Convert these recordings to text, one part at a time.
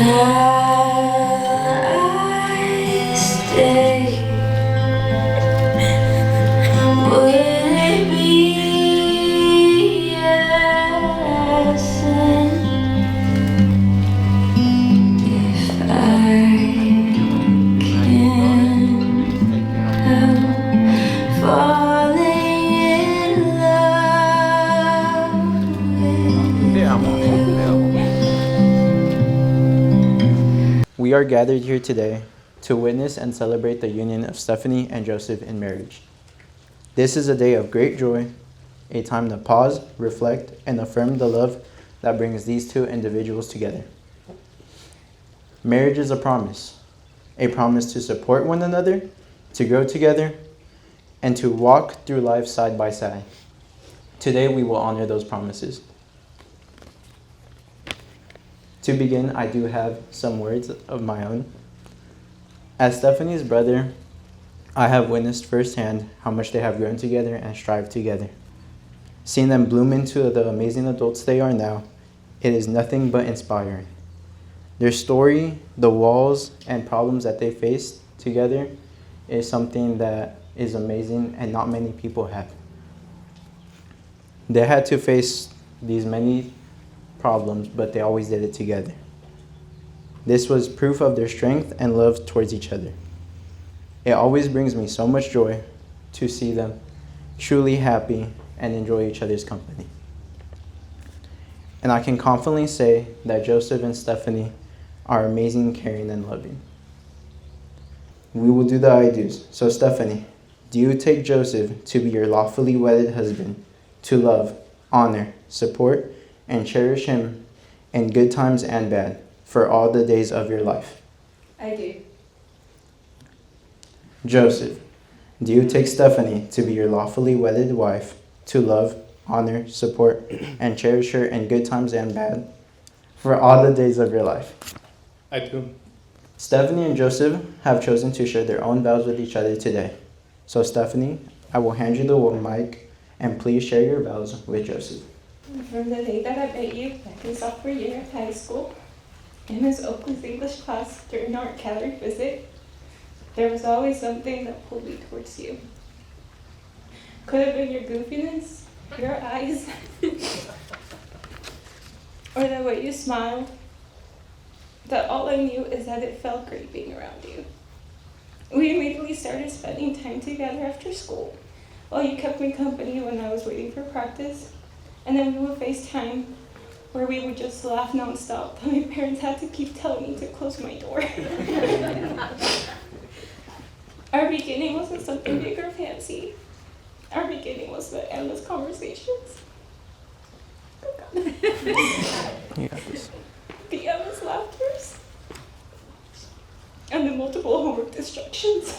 I stay? Would it be a sin if I can help falling in love with you? We are gathered here today to witness and celebrate the union of Stefani and Joseph in marriage. This is a day of great joy, a time to pause, reflect, and affirm the love that brings these two individuals together. Marriage is a promise to support one another, to grow together, and to walk through life side by side. Today we will honor those promises. To begin, I do have some words of my own. As Stefani's brother, I have witnessed firsthand how much they have grown together and strived together. Seeing them bloom into the amazing adults they are now, it is nothing but inspiring. Their story, the walls and problems that they faced together is something that is amazing and not many people have. They had to face these many problems, but they always did it together. This was proof of their strength and love towards each other. It always brings me so much joy to see them truly happy and enjoy each other's company. And I can confidently say that Joseph and Stefani are amazing, caring, and loving. We will do the I do's. So Stefani, do you take Joseph to be your lawfully wedded husband, to love, honor, support, and cherish him in good times and bad for all the days of your life? I do. Joseph, do you take Stefani to be your lawfully wedded wife, to love, honor, support, and cherish her in good times and bad for all the days of your life? I do. Stefani and Joseph have chosen to share their own vows with each other today. So Stefani, I will hand you the mic, and please share your vows with Joseph. From the day that I met you back in sophomore year of high school, in Miss Oakley's English class during our gallery visit, there was always something that pulled me towards you. Could have been your goofiness, your eyes, or the way you smiled. That all I knew is that it felt great being around you. We immediately started spending time together after school, while you kept me company when I was waiting for practice, and then we would FaceTime, where we would just laugh nonstop. My parents had to keep telling me to close my door. Our beginning wasn't something big or fancy. Our beginning was the endless conversations. You got this. The endless laughters. And the multiple homework distractions.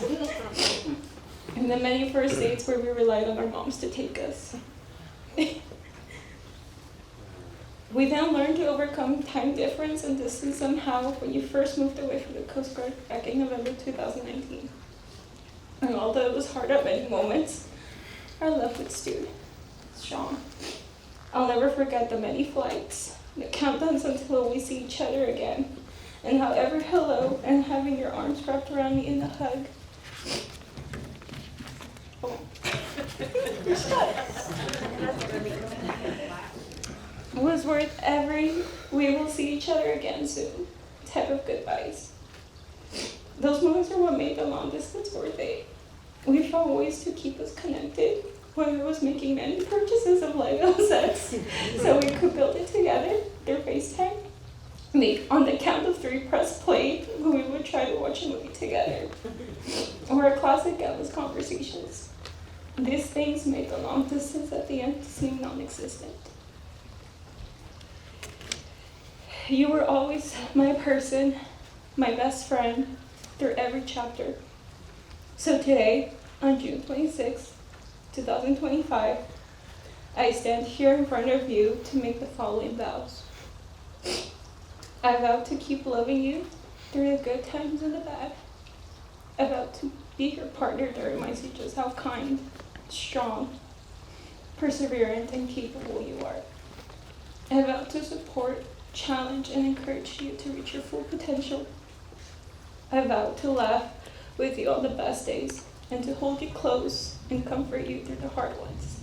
And the many first dates where we relied on our moms to take us. We then learned to overcome time difference and distance somehow when you first moved away from the Coast Guard back in November 2019. And although it was hard at many moments, our love withstood strong. I'll never forget the many flights, the countdowns until we see each other again, and how every hello and having your arms wrapped around me in a hug. Was worth every "we will see each other again soon" type of goodbyes. Those moments are what made the long distance worth it. We found ways to keep us connected, whether it was making many purchases of Lego sets so we could build it together through FaceTime. On the count of 3, press play, we would try to watch a movie together. Or our classic endless conversations. These things made the long distance at the end seem non-existent. You were always my person, my best friend, through every chapter. So today, on June 26, 2025, I stand here in front of you to make the following vows. I vow to keep loving you through the good times and the bad. I vow to be your partner during my see just how kind, strong, perseverant, and capable you are. I vow to support challenge, and encourage you to reach your full potential. I vow to laugh with you on the best days and to hold you close and comfort you through the hard ones.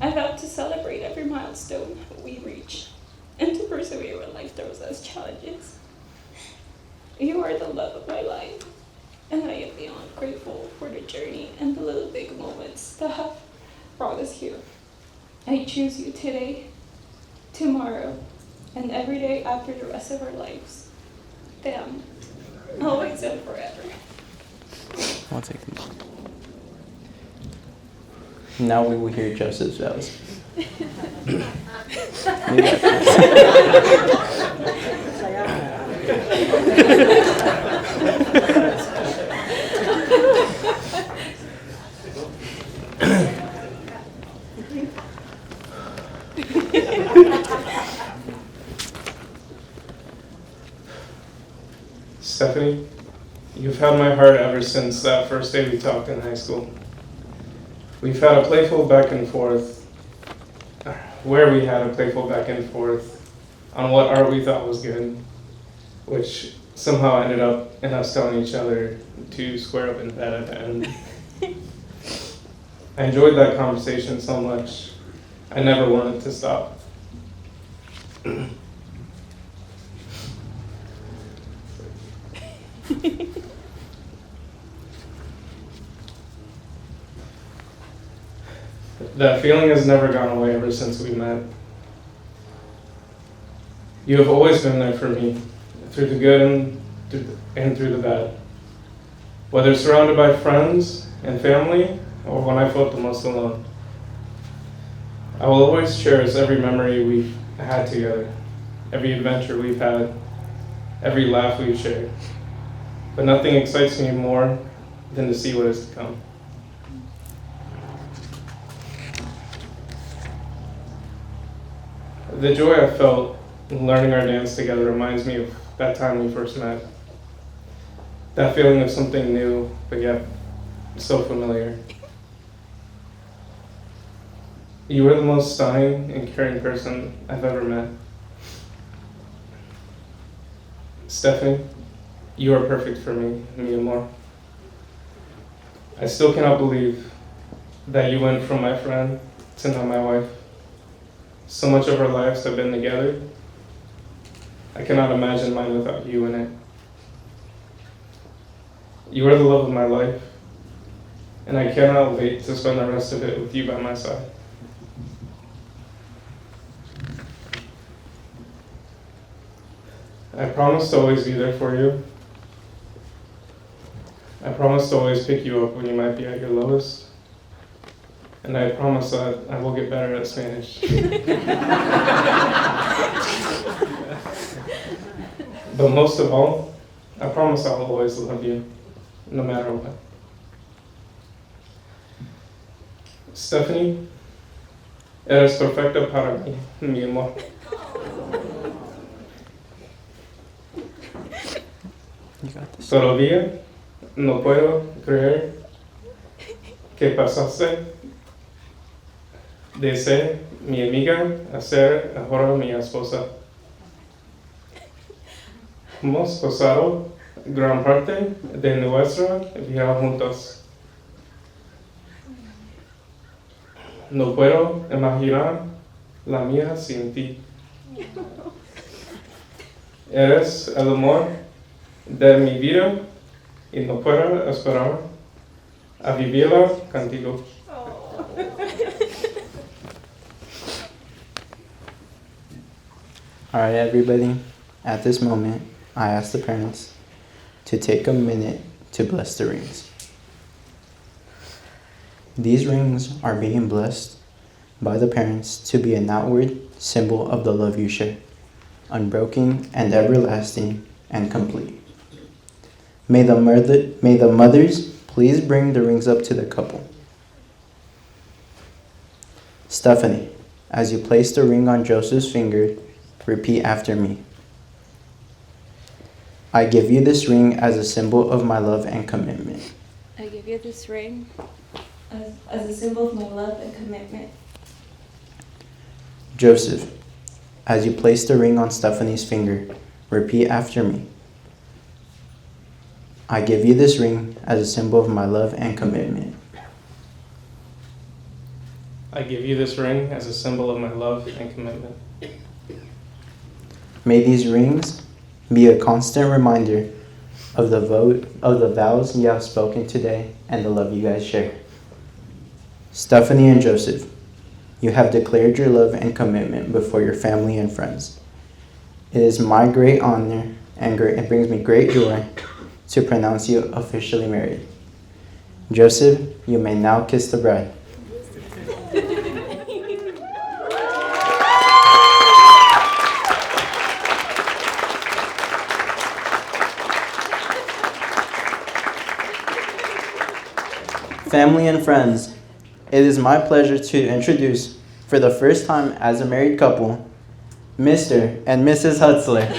I vow to celebrate every milestone we reach and to persevere when life throws us challenges. You are the love of my life, and I am beyond grateful for the journey and the little big moments that have brought us here. I choose you today, tomorrow, and every day after the rest of our lives. Damn, always and forever. I'll take them. Now we will hear Joseph's vows. Stephanie, you've held my heart ever since that first day we talked in high school. We've had a playful back and forth, where we had a playful back and forth on what art we thought was good, which somehow ended up in us telling each other to square up in bed at the end. I enjoyed that conversation so much, I never wanted to stop. That feeling has never gone away ever since we met. You have always been there for me, through the good and through the bad. Whether surrounded by friends and family, or when I felt the most alone. I will always cherish every memory we've had together, every adventure we've had, every laugh we've shared. But nothing excites me more than to see what is to come. The joy I felt in learning our dance together reminds me of that time we first met. That feeling of something new, but yet so familiar. You were the most stunning and caring person I've ever met. Stefani, you are perfect for me, mi amor. I still cannot believe that you went from my friend to now my wife. So much of our lives have been together. I cannot imagine mine without you in it. You are the love of my life, and I cannot wait to spend the rest of it with you by my side. I promise to always be there for you. I promise to always pick you up when you might be at your lowest. And I promise that I will get better at Spanish. But most of all, I promise I will always love you, no matter what. Stefani, eres perfecta para mí, mi amor. You got this. Todavía no puedo creer que pasaste de ser mi amiga a ser ahora mi esposa. Hemos pasado gran parte de nuestra vida juntos. No puedo imaginar la mía sin ti. Eres el amor de mi vida y no puedo esperar a vivirla contigo. Alright, everybody, at this moment, I ask the parents to take a minute to bless the rings. These rings are being blessed by the parents to be an outward symbol of the love you share, unbroken and everlasting and complete. May the mothers please bring the rings up to the couple. Stefani, as you place the ring on Joseph's finger, repeat after me. I give you this ring as a symbol of my love and commitment. I give you this ring as a symbol of my love and commitment. Joseph, As you place the ring on Stefani's finger, repeat after me. I give you this ring as a symbol of my love and commitment. I give you this ring as a symbol of my love and commitment. May these rings be a constant reminder of the vows you have spoken today and the love you guys share. Stefani and Joseph, you have declared your love and commitment before your family and friends. It is my great honor and it brings me great joy to pronounce you officially married. Joseph, you may now kiss the bride. Family and friends, it is my pleasure to introduce, for the first time as a married couple, Mr. and Mrs. Hutzler.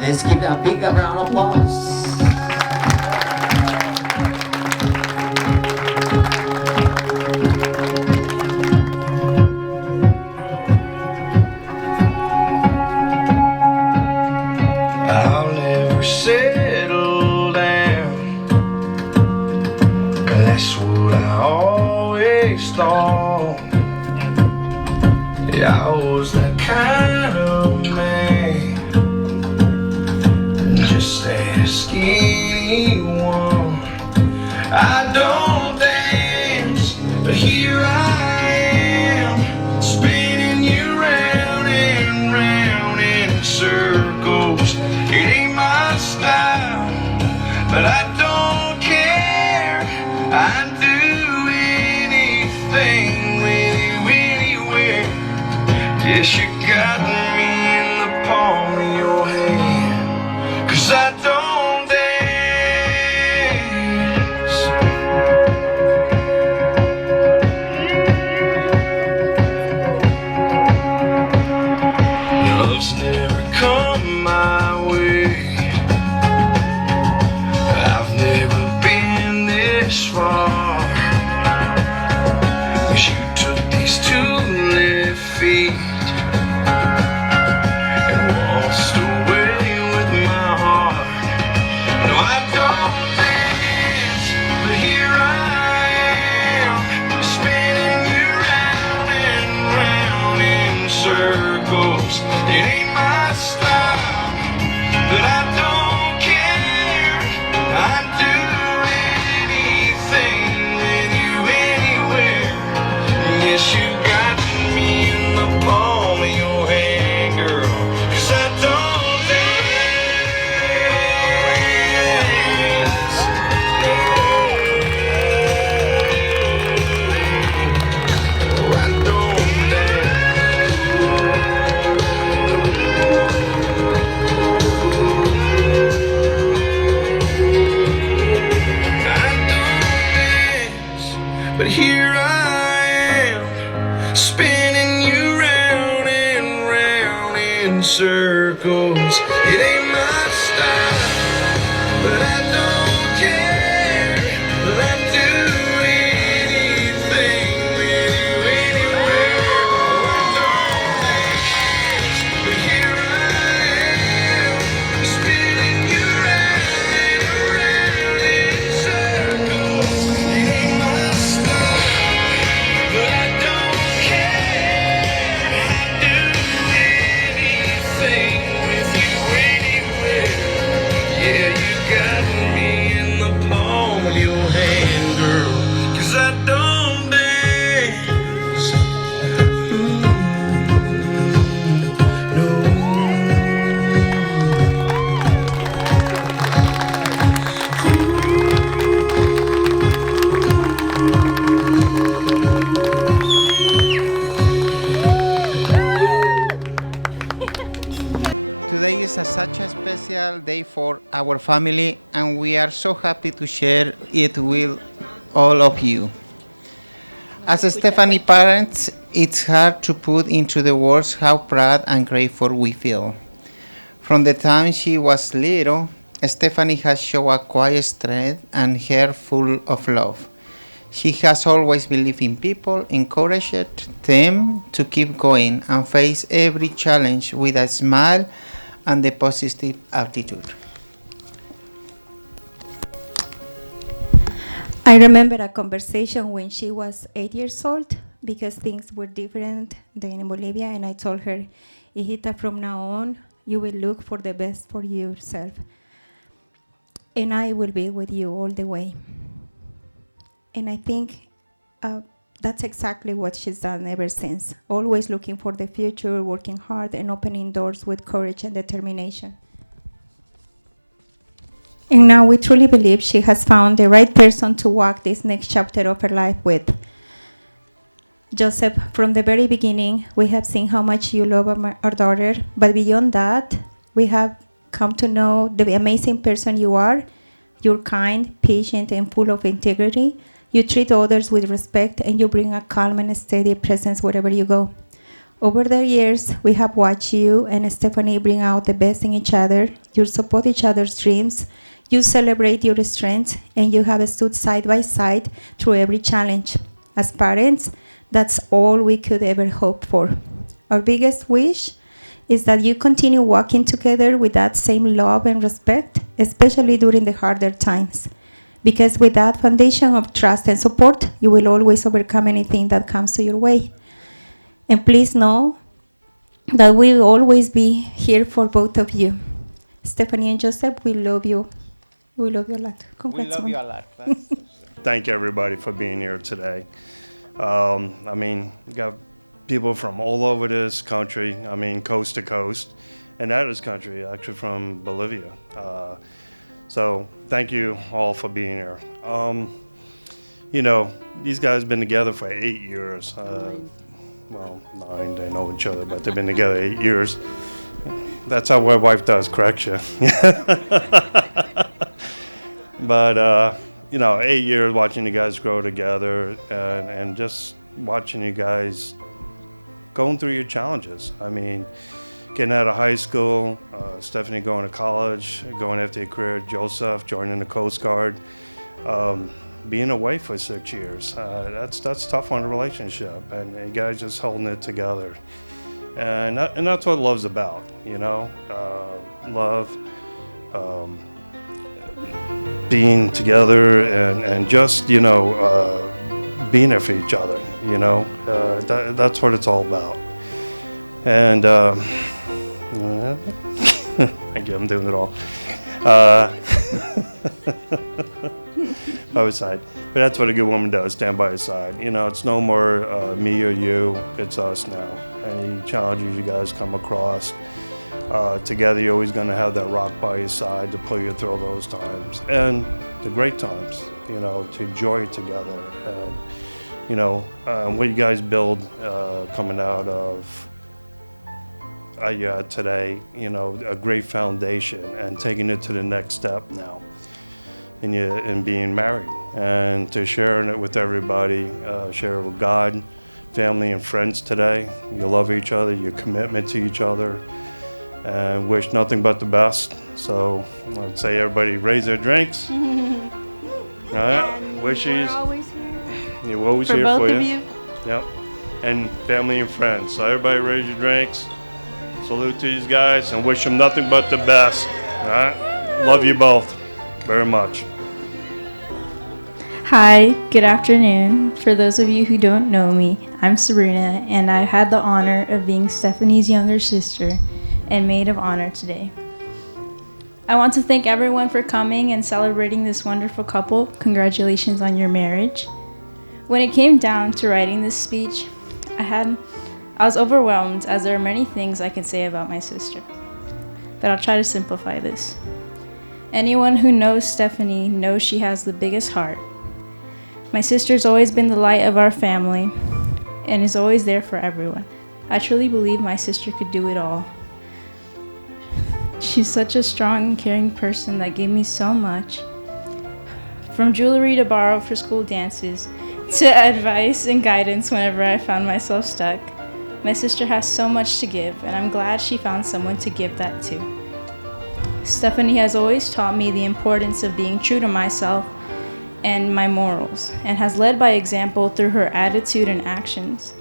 Let's give a big round of applause. I'll never settle down. song. Yeah, I was that kind of man. Just ask anyone. I don't dance, but here I am, spinning you round and round in circles. It ain't my style, but I don't care. I'd do anything with you anywhere. Yes, you got me in the palm of your hand, 'cause I don't dance. Love's never come my way. I've never been this far, 'cause you took these 2 left feet and waltzed away with my heart. No, I don't dance, but here I am, spinning you round and round in circles. It ain't my style, but I don't care. I'd do anything with you anywhere. Yes, you got me in the palm of your hand, girl, 'cause I don't dance. Oh, I don't dance. I don't dance, but here I am, spinning you round and round in circles. It ain't my style, but I don't care. I'd do anything with you anywhere. Oh, I don't dance, but here I am, spinning you round and round in circles. It ain't my style, but I don't care. I'd do anything with you anywhere. Yeah, you got me in the palm of your hand, girl, 'cause I don't dance. No. Today is such a special day for our family, and we are so happy to share it with all of you. As Stefani parents, it's hard to put into the words how proud and grateful we feel. From the time she was little, Stefani has shown a quiet strength and heart full of love. She has always believed in people, encouraged them to keep going and face every challenge with a smile and a positive attitude. I remember a conversation when she was 8 years old because things were different than in Bolivia, and I told her, Hijita, from now on, you will look for the best for yourself, and I will be with you all the way. And I think that's exactly what she's done ever since, always looking for the future, working hard, and opening doors with courage and determination. And now we truly believe she has found the right person to walk this next chapter of her life with. Joseph, from the very beginning, we have seen how much you love our daughter, but beyond that, we have come to know the amazing person you are. You're kind, patient, and full of integrity. You treat others with respect, and you bring a calm and steady presence wherever you go. Over the years, we have watched you and Stefani bring out the best in each other. You support each other's dreams. You celebrate your strengths, and you have stood side by side through every challenge. As parents, that's all we could ever hope for. Our biggest wish is that you continue walking together with that same love and respect, especially during the harder times. Because with that foundation of trust and support, you will always overcome anything that comes to your way. And please know that we will always be here for both of you. Stephanie and Joseph, we love you. We love you a lot. We Congrats, love Mom. you a lot. Thank everybody for being here today. I mean, you got people from all over this country, I mean, coast to coast, and that is country, actually from Bolivia. So thank you all for being here. You know, these guys been together for 8 years. Well, 9, they know each other, but they've been together 8 years. That's how my wife does, correction. But, you know, 8 years watching you guys grow together and just watching you guys going through your challenges. I mean, getting out of high school, Stephanie going to college, going after your career, Joseph joining the Coast Guard, being away for 6 years. That's tough on a relationship, and you guys just holding it together. And that's what love's about, you know, love, being together and just, you know, being there for each other, you know, that's what it's all about. And thank you, I'm doing it all. By his side. But that's what a good woman does, stand by his side. You know, it's no more me or you, it's us now. Any challenges you guys come across, together you're always going to have that rock by your side to pull you through those times. And the great times, you know, to enjoy it together. And, you know, what you guys build coming out of today, you know, a great foundation and taking it to the next step now in being married and to sharing it with everybody, share it with God, family and friends today. You love each other, your commitment to each other, and wish nothing but the best. So I'd say everybody raise their drinks. All right, wishes. We're always here. Yeah, we're always For here both for of you. you. Yep, and family and friends. So everybody raise your drinks. Salute to these guys and wish them nothing but the best. All right, love you both very much. Hi, good afternoon. For those of you who don't know me, I'm Sabrina, and I had the honor of being Stephanie's younger sister and maid of honor today. I want to thank everyone for coming and celebrating this wonderful couple. Congratulations on your marriage. When it came down to writing this speech, I was overwhelmed as there are many things I can say about my sister. But I'll try to simplify this. Anyone who knows Stephanie knows she has the biggest heart. My sister's always been the light of our family and is always there for everyone. I truly believe my sister could do it all. She's such a strong and caring person that gave me so much. From jewelry to borrow for school dances, to advice and guidance whenever I found myself stuck. My sister has so much to give, and I'm glad she found someone to give that to. Stephanie has always taught me the importance of being true to myself and my morals, and has led by example through her attitude and actions.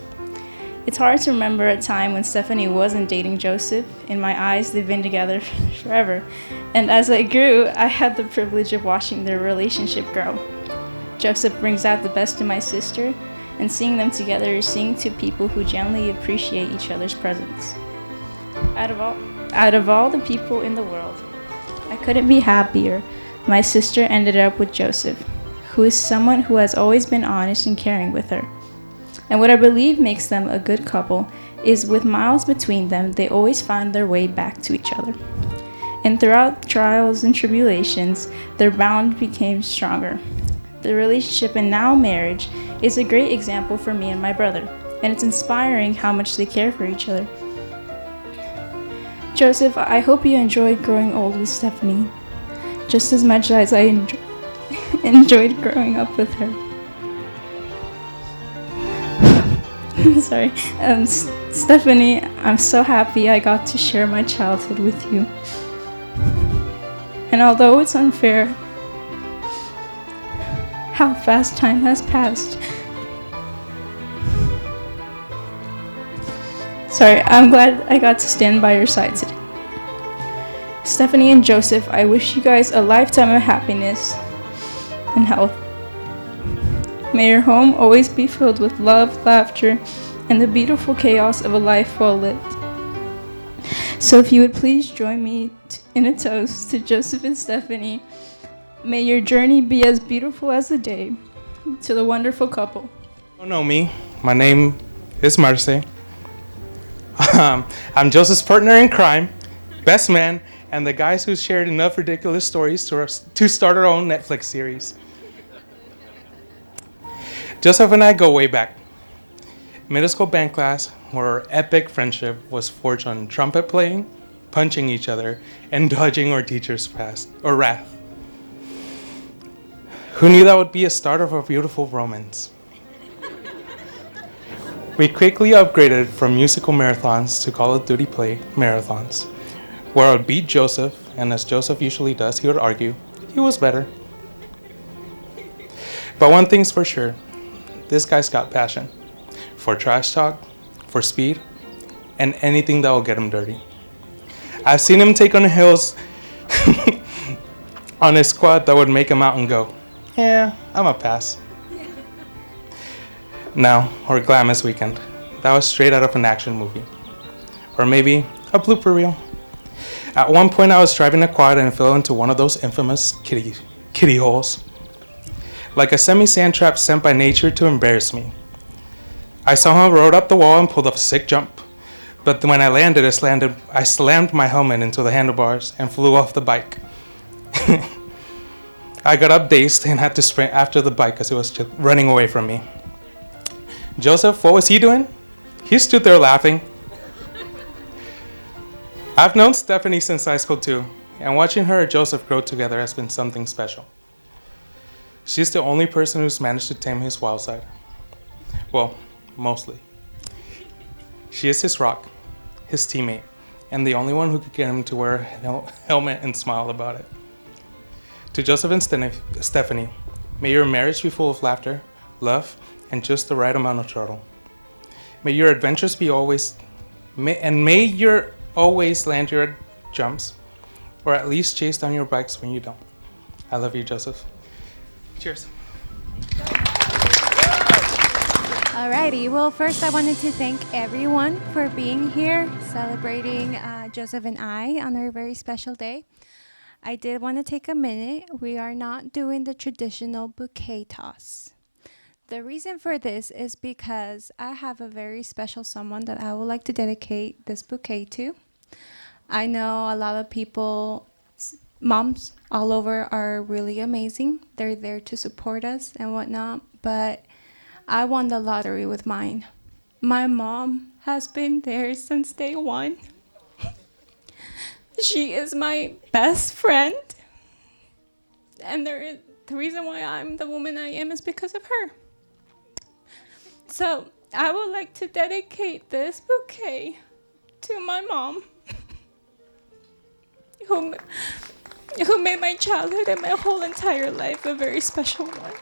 It's hard to remember a time when Stephanie wasn't dating Joseph. In my eyes, they've been together forever. And as I grew, I had the privilege of watching their relationship grow. Joseph brings out the best in my sister, and seeing them together is seeing two people who genuinely appreciate each other's presence. Out of all the people in the world, I couldn't be happier. My sister ended up with Joseph, who is someone who has always been honest and caring with her. And what I believe makes them a good couple is with miles between them, they always find their way back to each other. And throughout trials and tribulations, their bond became stronger. The relationship and now marriage is a great example for me and my brother, and it's inspiring how much they care for each other. Joseph, I hope you enjoyed growing old with Stephanie, just as much as I enjoyed growing up with her. Sorry. Stephanie, I'm so happy I got to share my childhood with you. And although it's unfair how fast time has passed, I'm glad I got to stand by your side today. Stephanie and Joseph, I wish you guys a lifetime of happiness and health. May your home always be filled with love, laughter, and the beautiful chaos of a life well lived. So if you would please join me in a toast to Joseph and Stephanie. May your journey be as beautiful as the day. To the wonderful couple. You don't know me. My name is Marce. I'm Joseph's partner in crime, best man, and the guys who shared enough ridiculous stories to start our own Netflix series. Joseph and I go way back. Middle school band class, where our epic friendship was forged on trumpet playing, punching each other, and dodging our teacher's wrath. Who knew that would be a start of a beautiful romance? We quickly upgraded from musical marathons to Call of Duty play marathons, where I would beat Joseph, and as Joseph usually does, he would argue he was better. But one thing's for sure, this guy's got passion for trash talk, for speed, and anything that will get him dirty. I've seen him take on hills on his squad that would make him out and go, yeah, I'm a pass. Now, or Glamorous Weekend. That was straight out of an action movie. Or maybe a blooper reel. At one point I was driving a quad and fell into one of those infamous kitty holes. Like a semi-sand trap sent by nature to embarrass me. I somehow rode up the wall and pulled off a sick jump. But when I landed, I slammed my helmet into the handlebars and flew off the bike. I got up dazed and had to sprint after the bike because it was just running away from me. Joseph, what was he doing? He stood there laughing. I've known Stefani since high school too, and watching her and Joseph grow together has been something special. She's the only person who's managed to tame his wild side. Well, mostly. She is his rock, his teammate, and the only one who could get him to wear a helmet and smile about it. To Joseph and Stefani, may your marriage be full of laughter, love, and just the right amount of trouble. May your adventures be may you always land your jumps, or at least chase down your bikes when you don't. I love you, Joseph. Cheers. Alrighty, well, first I wanted to thank everyone for being here, celebrating Joseph and I on our very special day. I did want to take a minute. We are not doing the traditional bouquet toss. The reason for this is because I have a very special someone that I would like to dedicate this bouquet to. I know a lot of people, moms all over, are really amazing. They're there to support us and whatnot, but I won the lottery with mine. My mom has been there since day one. She is my best friend, and the reason why I'm the woman I am is because of her. So I would like to dedicate this bouquet to my mom, who made my childhood and my whole entire life a very special one.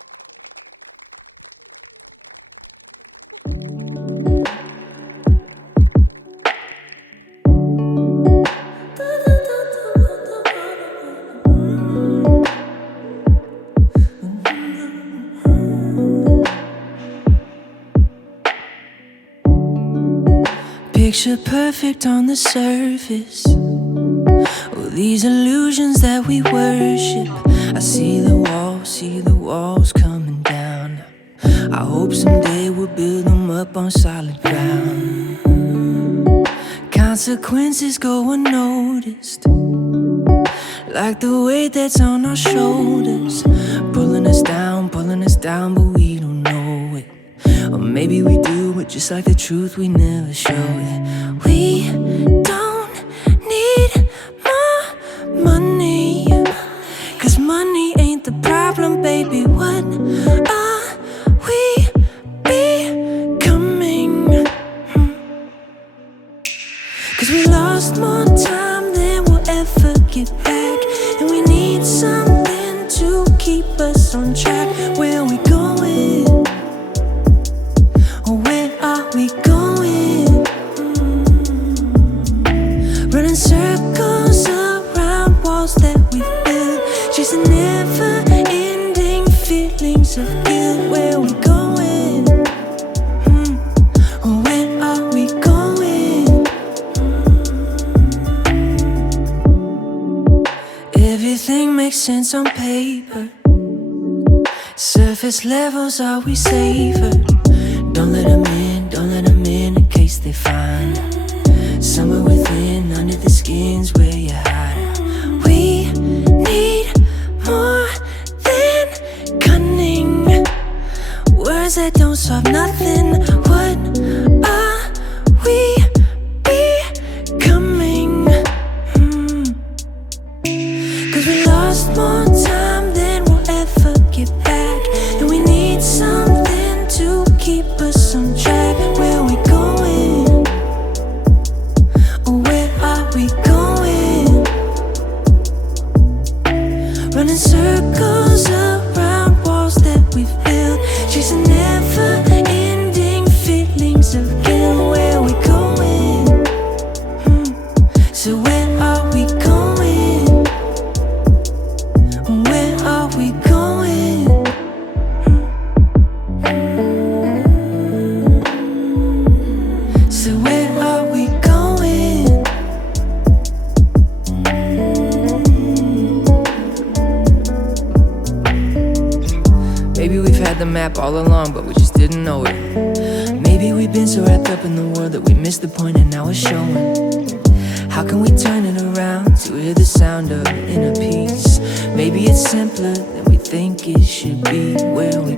Picture perfect on the surface. All these illusions that we worship. I see the walls coming down. I hope someday we'll build them up on solid ground. Consequences go unnoticed, like the weight that's on our shoulders, pulling us down, but we don't know it. Or maybe we do, but just like the truth, we never show it. We don't need more money, 'cause money ain't the problem, baby. What are we becoming? 'Cause we lost more time than we'll ever get back, and we need something to keep us on track. Where we going? Or where are we going? Running circles around walls that we built, chasing never-ending feelings. feelings of guilt. Where we going? Where are we going? Everything makes sense on paper. Surface levels always safer. Don't let them in case they find somewhere within, under the skin's where you hide. We need more than cunning, words that don't solve nothing. What are we becoming? 'Cause we lost more time than we'll ever get back, and we need something to keep us on track. Where we going? Where are we going? Running circles around walls that we've built, chasing never-ending feelings of guilt. Where we going? So where are we going? Where are we going? So where are we going? Maybe we've had the map all along, but we just didn't know it. Maybe we've been so wrapped up in the world that we missed the point, and now it's showing. How can we turn it around to hear the sound of inner peace? Maybe it's simpler than we think it should be. Where we